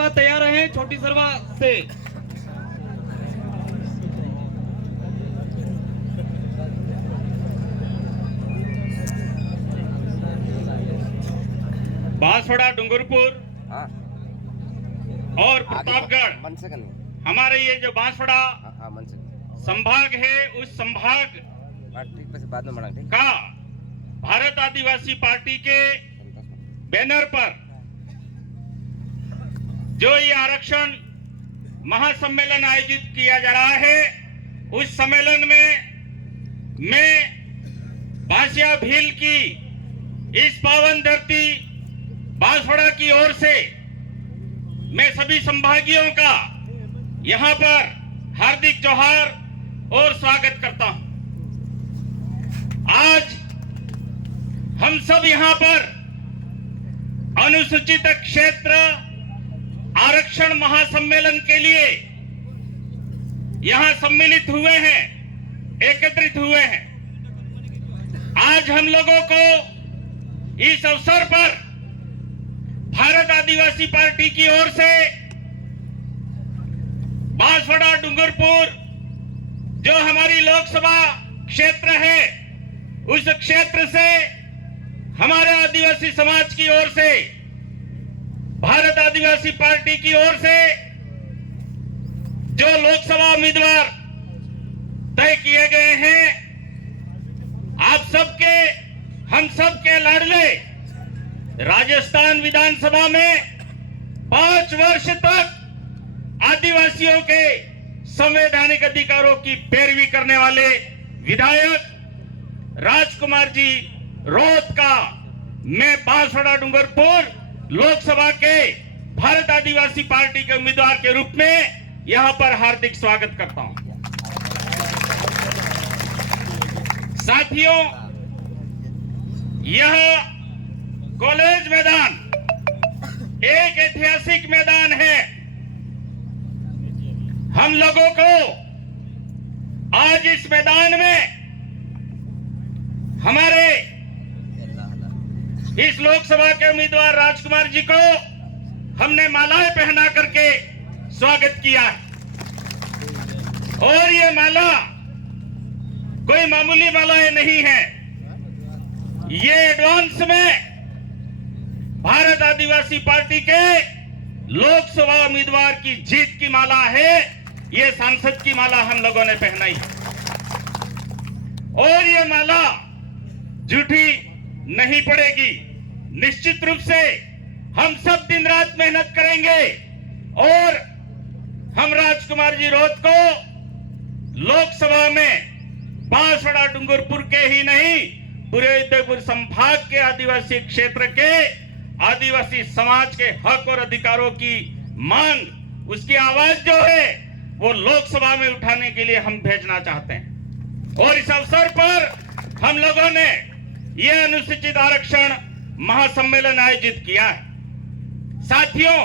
तैयार हैं छोटी सरवा से। बांसवाड़ा, डूंगरपुर और प्रतापगढ़, हमारे ये जो बांसवाड़ा संभाग है, उस संभाग का भारत आदिवासी पार्टी के बैनर पर जो ये आरक्षण महासम्मेलन आयोजित किया जा रहा है, उस सम्मेलन में मैं भाषा भील की इस पावन धरती बांसवाड़ा की ओर से मैं सभी संभागियों का यहां पर हार्दिक जोहार और स्वागत करता हूं। आज हम सब यहां पर अनुसूचित क्षेत्र आरक्षण महासम्मेलन के लिए यहां सम्मिलित हुए हैं, एकत्रित हुए हैं। आज हम लोगों को इस अवसर पर भारत आदिवासी पार्टी की ओर से बांसवाड़ा, डूंगरपुर जो हमारी लोकसभा क्षेत्र है, उस क्षेत्र से हमारे आदिवासी समाज की ओर से, भारत आदिवासी पार्टी की ओर से जो लोकसभा उम्मीदवार तय किए गए हैं, आप सबके, हम सबके लाडले राजस्थान विधानसभा में 5 वर्ष तक आदिवासियों के संवैधानिक अधिकारों की पैरवी करने वाले विधायक राजकुमार जी रोत का मैं बांसवाड़ा, डूंगरपुर लोकसभा के भारत आदिवासी पार्टी के उम्मीदवार के रूप में यहां पर हार्दिक स्वागत करता हूं। साथियों, यह कॉलेज मैदान एक ऐतिहासिक मैदान है। हम लोगों को आज इस मैदान में हमारे इस लोकसभा के उम्मीदवार राजकुमार जी को हमने मालाएं पहना करके स्वागत किया है। और ये माला कोई मामूली मालाएं नहीं है, ये एडवांस में भारत आदिवासी पार्टी के लोकसभा उम्मीदवार की जीत की माला है। ये सांसद की माला हम लोगों ने पहनाई और ये माला झूठी नहीं पड़ेगी। निश्चित रूप से हम सब दिन रात मेहनत करेंगे और हम राजकुमार जी रोत को लोकसभा में बांसवाड़ा, डूंगरपुर के ही नहीं, पूरे उदयपुर संभाग के आदिवासी क्षेत्र के आदिवासी समाज के हक और अधिकारों की मांग, उसकी आवाज जो है वो लोकसभा में उठाने के लिए हम भेजना चाहते हैं। और इस अवसर पर हम लोगों ने यह अनुसूचित आरक्षण महासम्मेलन आयोजित किया है। साथियों,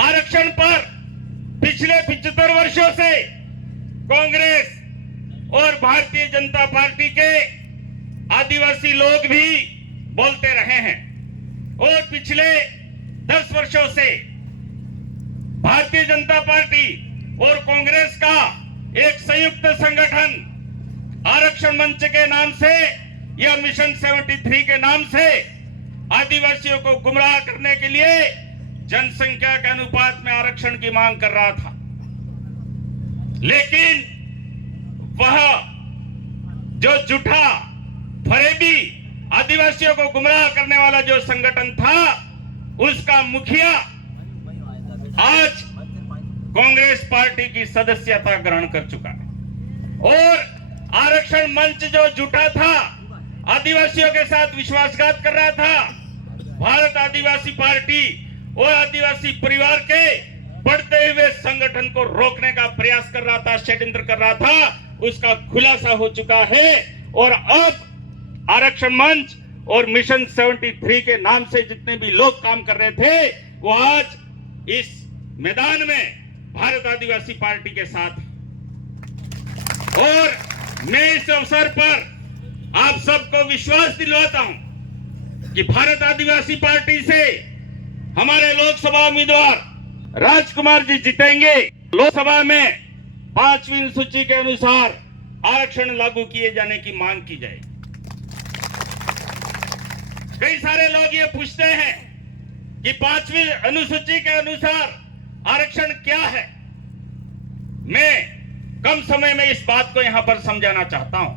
आरक्षण पर पिछले 75 वर्षों से कांग्रेस और भारतीय जनता पार्टी के आदिवासी लोग भी बोलते रहे हैं और पिछले 10 वर्षों से भारतीय जनता पार्टी और कांग्रेस का एक संयुक्त संगठन आरक्षण मंच के नाम से या मिशन 73 के नाम से आदिवासियों को गुमराह करने के लिए जनसंख्या के अनुपात में आरक्षण की मांग कर रहा था। लेकिन वह जो झूठा, फरेबी, आदिवासियों को गुमराह करने वाला जो संगठन था, उसका मुखिया आज कांग्रेस पार्टी की सदस्यता ग्रहण कर चुका है। और आरक्षण मंच जो झूठा था, आदिवासियों के साथ विश्वासघात कर रहा था, भारत आदिवासी पार्टी और आदिवासी परिवार के बढ़ते हुए संगठन को रोकने का प्रयास कर रहा था, षड्यंत्र कर रहा था, उसका खुलासा हो चुका है। और अब आरक्षण मंच और मिशन 73 के नाम से जितने भी लोग काम कर रहे थे, वो आज इस मैदान में भारत आदिवासी पार्टी के साथ। और मैं इस अवसर पर आप सबको विश्वास दिलवाता हूं कि भारत आदिवासी पार्टी से हमारे लोकसभा उम्मीदवार राजकुमार जी जीतेंगे। लोकसभा में 5वीं अनुसूची के अनुसार आरक्षण लागू किए जाने की मांग की जाए। कई सारे लोग ये पूछते हैं कि 5वीं अनुसूची के अनुसार आरक्षण क्या है। मैं कम समय में इस बात को यहां पर समझाना चाहता हूं।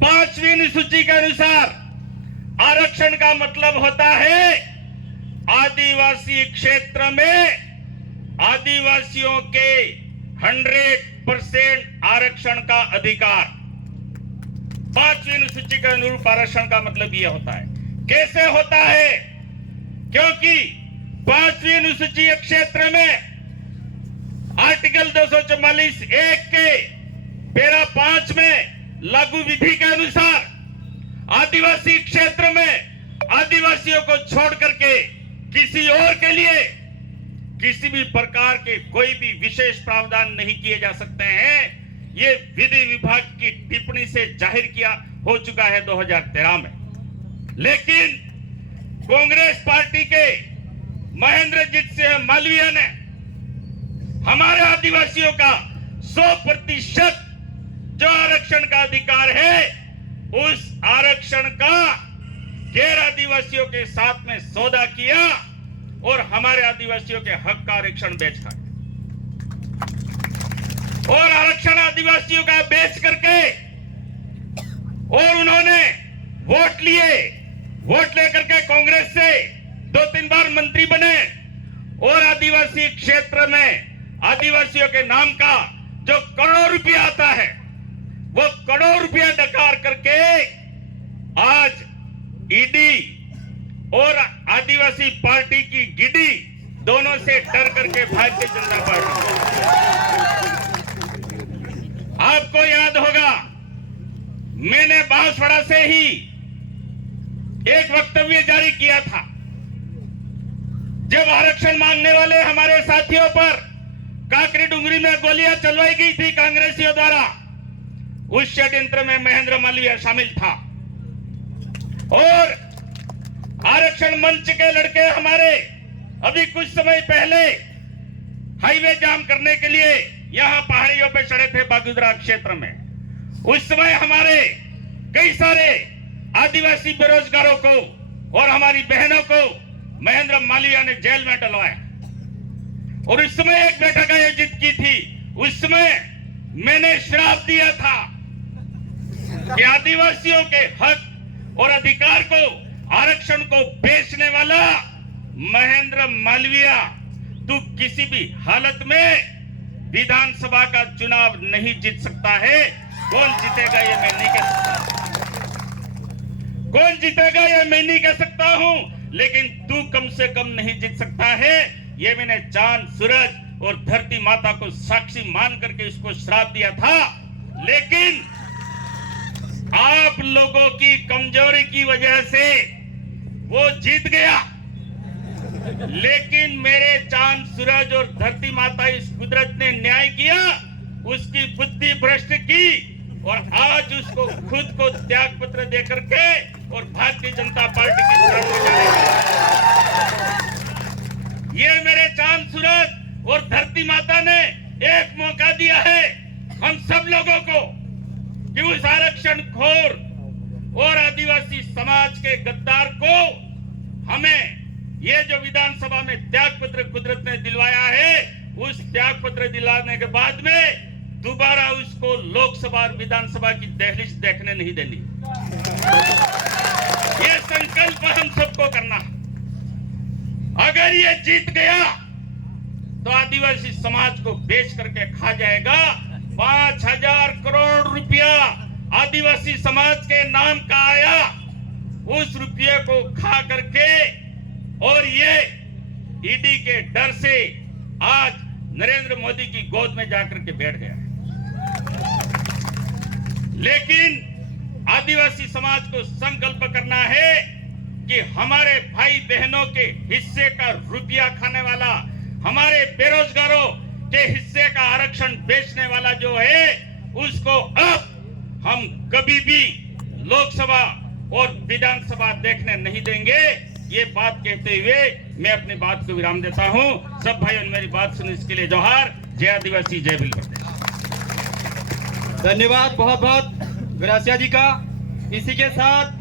5वीं अनुसूची के अनुसार आरक्षण का मतलब होता है आदिवासी क्षेत्र में आदिवासियों के 100% आरक्षण का अधिकार। 5वीं अनुसूची के अनुरूप आरक्षण का मतलब यह होता है। कैसे होता है? क्योंकि 5वीं अनुसूची क्षेत्र में आर्टिकल 244(1) के पैरा 5 में लागू विधि के अनुसार आदिवासी क्षेत्र में आदिवासियों को छोड़ करके किसी और के लिए किसी भी प्रकार के कोई भी विशेष प्रावधान नहीं किए जा सकते हैं। ये विधि विभाग की टिप्पणी से जाहिर किया हो चुका है 2013 में। लेकिन कांग्रेस पार्टी के महेंद्रजीत सिंह मालवीय ने हमारे आदिवासियों का 100% जो आरक्षण का अधिकार है उस आरक्षण का गैर आदिवासियों के साथ में सौदा किया और हमारे आदिवासियों के हक का आरक्षण बेचा और आरक्षण आदिवासियों का बेच करके और उन्होंने वोट लेकर के कांग्रेस से 2-3 बार मंत्री बने और आदिवासी क्षेत्र में आदिवासियों के नाम का जो करोड़ों रुपया आता है वो करोड़ रुपया डकार करके आज ईडी और आदिवासी पार्टी की गिडी दोनों से डर करके भारतीय जनता पार्टी। आपको याद होगा मैंने बांसवाड़ा से ही एक वक्तव्य जारी किया था जब आरक्षण मांगने वाले हमारे साथियों पर काकरी डुंगरी में गोलियां चलवाई गई थी कांग्रेसियों द्वारा। उस षड्यंत्र में महेंद्र मालवीय शामिल था और आरक्षण मंच के लड़के हमारे अभी कुछ समय पहले हाईवे जाम करने के लिए यहां पहाड़ियों पे चढ़े थे बागुदरा क्षेत्र में। उस समय हमारे कई सारे आदिवासी बेरोजगारों को और हमारी बहनों को महेंद्र मालवीय ने जेल में डलवाया और उस समय एक बैठक आयोजित की थी। उस समय मैंने श्राप दिया था कि आदिवासियों के हक और अधिकार को आरक्षण को बेचने वाला महेंद्र मालवीय तू किसी भी हालत में विधानसभा का चुनाव नहीं जीत सकता है। कौन जीतेगा ये मैं नहीं कह सकता, कौन जीतेगा ये मैं नहीं कह सकता हूं, लेकिन तू कम से कम नहीं जीत सकता है। ये मैंने चांद सूरज और धरती माता को साक्षी मान करके इसको श्राप दिया था। लेकिन आप लोगों की कमजोरी की वजह से वो जीत गया। लेकिन मेरे चांद सूरज और धरती माता इस कुदरत ने न्याय किया, उसकी बुद्धि भ्रष्ट की और आज उसको खुद को त्याग पत्र दे करके और भारतीय जनता पार्टी की शरण में जाने। ये मेरे चांद सूरज और धरती माता ने एक मौका दिया है हम सब लोगों को कि उस आरक्षण खोर और आदिवासी समाज के गद्दार को हमें ये जो विधानसभा में त्याग पत्र कुदरत ने दिलवाया है उस त्याग पत्र दिलाने के बाद में दोबारा उसको लोकसभा और विधानसभा की दहलीज देखने नहीं देनी। ये संकल्प हम सबको करना। अगर ये जीत गया तो आदिवासी समाज को बेच करके खा जाएगा। 5,000 करोड़ रुपया आदिवासी समाज के नाम का आया, उस रुपये को खा करके और ये ईडी के डर से आज नरेंद्र मोदी की गोद में जाकर के बैठ गया है। लेकिन आदिवासी समाज को संकल्प करना है कि हमारे भाई बहनों के हिस्से का रुपया खाने वाला, हमारे बेरोजगारों के हिस्से का आरक्षण बेचने वाला जो है उसको अब हम कभी भी लोकसभा और विधानसभा देखने नहीं देंगे। ये बात कहते हुए मैं अपनी बात को विराम देता हूं। सब भाइयों ने मेरी बात सुनी, इसके लिए जोहार। जय आदिवासी, जय बिल प्रदेश। धन्यवाद बहुत बहुत ग्रासिया जी का। इसी के साथ